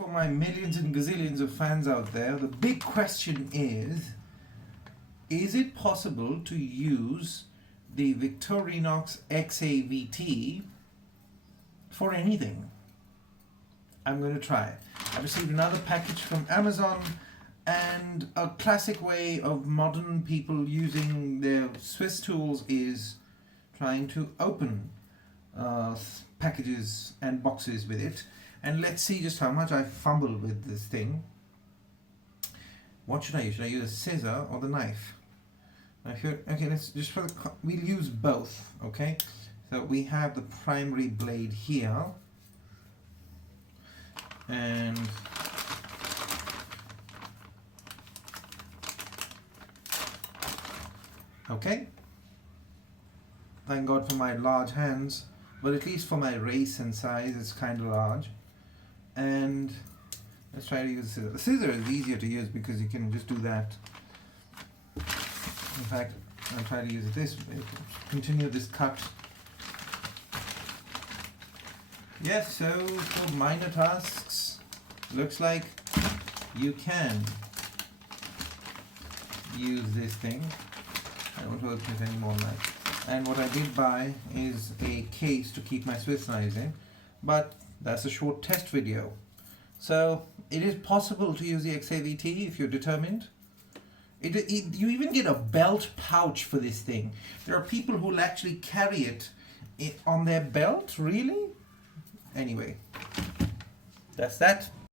For my millions and gazillions of fans out there, the big question is it possible to use the Victorinox XAVT for anything? I'm going to try. I received another package from Amazon, and a classic way of modern people using their Swiss tools is trying to open packages and boxes with it. And let's see just how much I fumble with this thing. What should I use? Should I use a scissor or the knife? Okay, let's just we'll use both. Okay, so we have the primary blade here, and okay. Thank God for my large hands, but at least for my race and size, it's kind of large. And let's try to use the scissor. The scissor is easier to use because you can just do that. In fact, I'll try to use it this way. Continue this cut. Yes, so for minor tasks, looks like you can use this thing. I don't want to open it anymore now. And what I did buy is a case to keep my Swiss knives in, but that's a short test video. So it is possible to use the XAVT if you're determined. You even get a belt pouch for this thing. There are people who will actually carry it on their belt, really? Anyway, that's that.